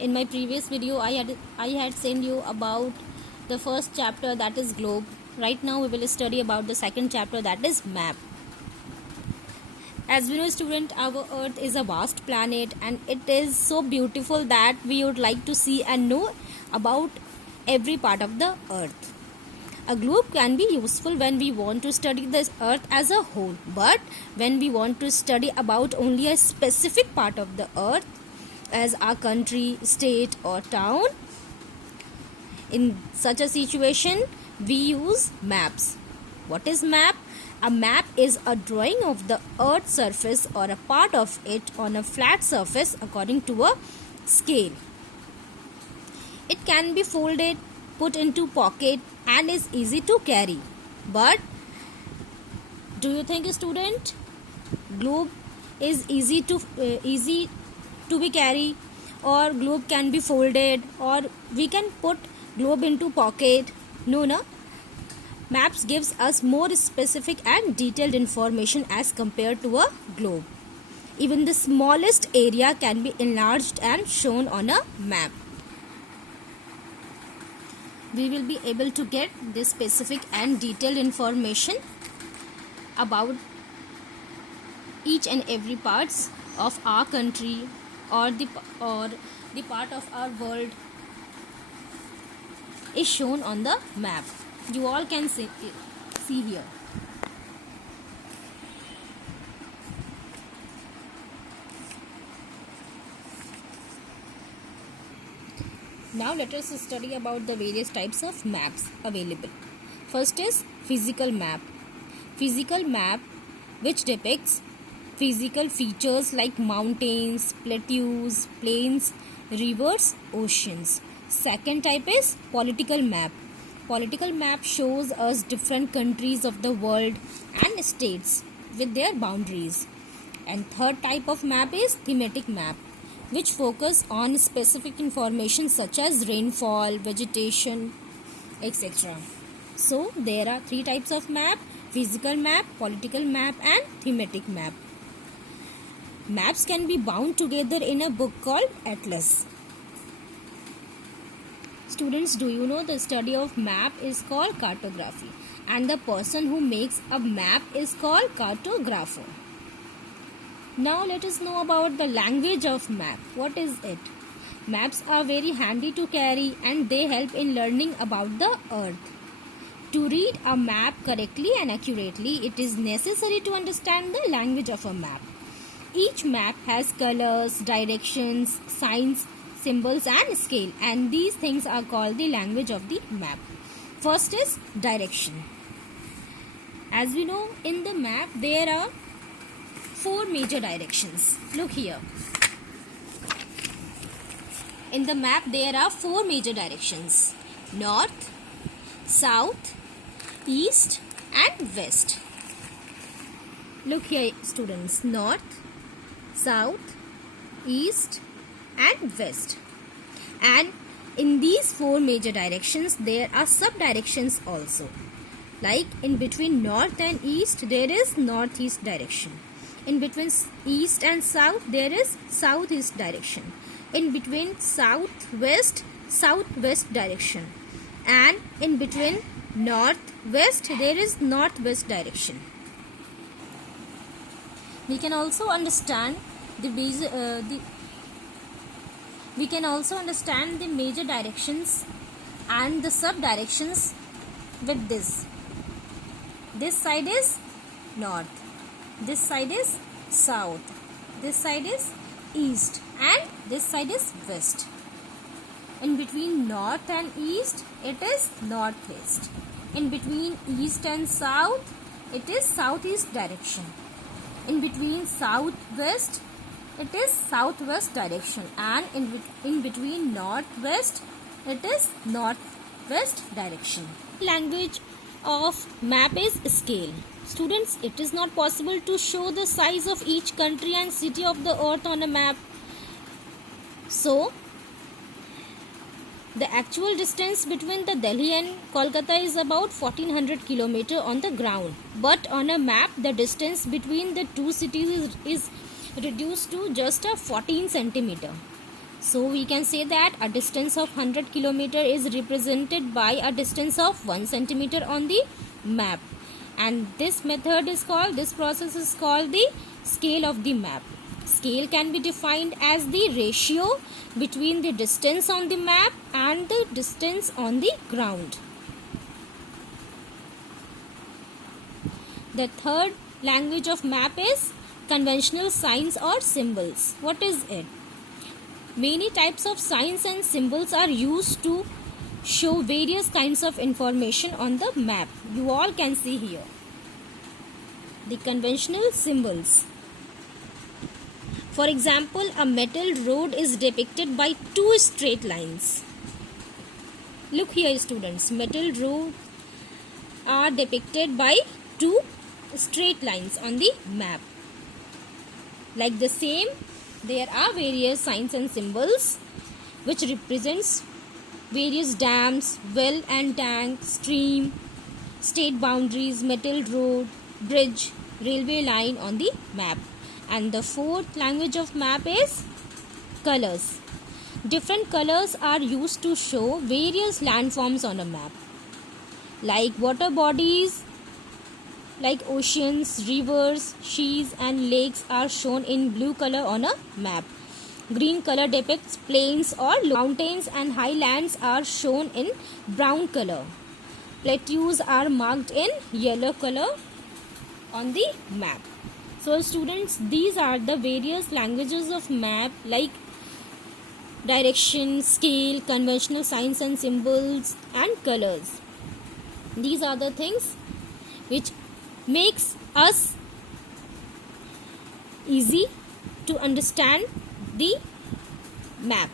In my previous video I had sent you about the first chapter, that is globe. Right now we will study about the second chapter, that is map. As we know, student, our earth is a vast planet and it is so beautiful that we would like to see and know about every part of the earth. A globe can be useful when we want to study this earth as a whole, but when we want to study about only a specific part of the earth, as our country, state or town, in such a situation we use maps. What is map? A map is a drawing of the earth's surface or a part of it on a flat surface according to a scale. It can be folded, put into pocket and is easy to carry. But do you think, student, globe is easy to be carried, or globe can be folded, or we can put globe into pocket? No. Maps gives us more specific and detailed information as compared to a globe. Even the smallest area can be enlarged and shown on a map. We will be able to get this specific and detailed information about each and every parts of our country or the part of our world is shown on the map. You all can see here. Now let us study about the various types of maps available. First is physical map. Physical map which depicts physical features like mountains, plateaus, plains, rivers, oceans. Second type is political map. Political map shows us different countries of the world and states with their boundaries. And third type of map is thematic map, which focus on specific information such as rainfall, vegetation, etc. So there are three types of map: physical map, political map and thematic map. Maps can be bound together in a book called atlas. Students, do you know the study of map is called cartography, and the person who makes a map is called cartographer. Now let us know about the language of map. What is it? Maps are very handy to carry and they help in learning about the earth. To read a map correctly and accurately, it is necessary to understand the language of a map. Each map has colors, directions, signs, symbols and scale, and these things are called the language of the map. First is direction. As we know, in the map there are four major directions. Look here. In the map there are four major directions: north, south, east and west. Look here, students. North, south, east and west. And in these four major directions there are sub-directions also. Like in between north and east there is northeast direction. In between east and south there is southeast direction. In between southwest, southwest direction. And in between northwest there is northwest direction. We can also understand the major directions and the sub directions with this. This side is north, this side is south, this side is east and this side is west. In between north and east it is northwest. In between east and south it is southeast direction. In between southwest it is southwest direction, and in between northwest it is northwest direction. Language of map is scale. Students, it is not possible to show the size of each country and city of the earth on a map. So the actual distance between the Delhi and Kolkata is about 1400 km on the ground, but on a map the distance between the two cities is reduced to just a 14 centimeter. So we can say that a distance of 100 kilometer is represented by a distance of 1 centimeter on the map. And this process is called the scale of the map. Scale can be defined as the ratio between the distance on the map and the distance on the ground. The third language of map is conventional signs or symbols. What is it? Many types of signs and symbols are used to show various kinds of information on the map. You all can see here the conventional symbols. For example, a metal road is depicted by two straight lines. Look here, students. Metal roads are depicted by two straight lines on the map. Like the same, there are various signs and symbols which represents various dams, well and tank, stream, state boundaries, metal road, bridge, railway line on the map. And the fourth language of map is colors. Different colors are used to show various landforms on a map. Like water bodies, like oceans, rivers, seas and lakes are shown in blue color on a map. Green color depicts plains or mountains and highlands are shown in brown color. Plateaus are marked in yellow color on the map. So students, these are the various languages of map like direction, scale, conventional signs and symbols and colors. These are the things which makes us easy to understand the map.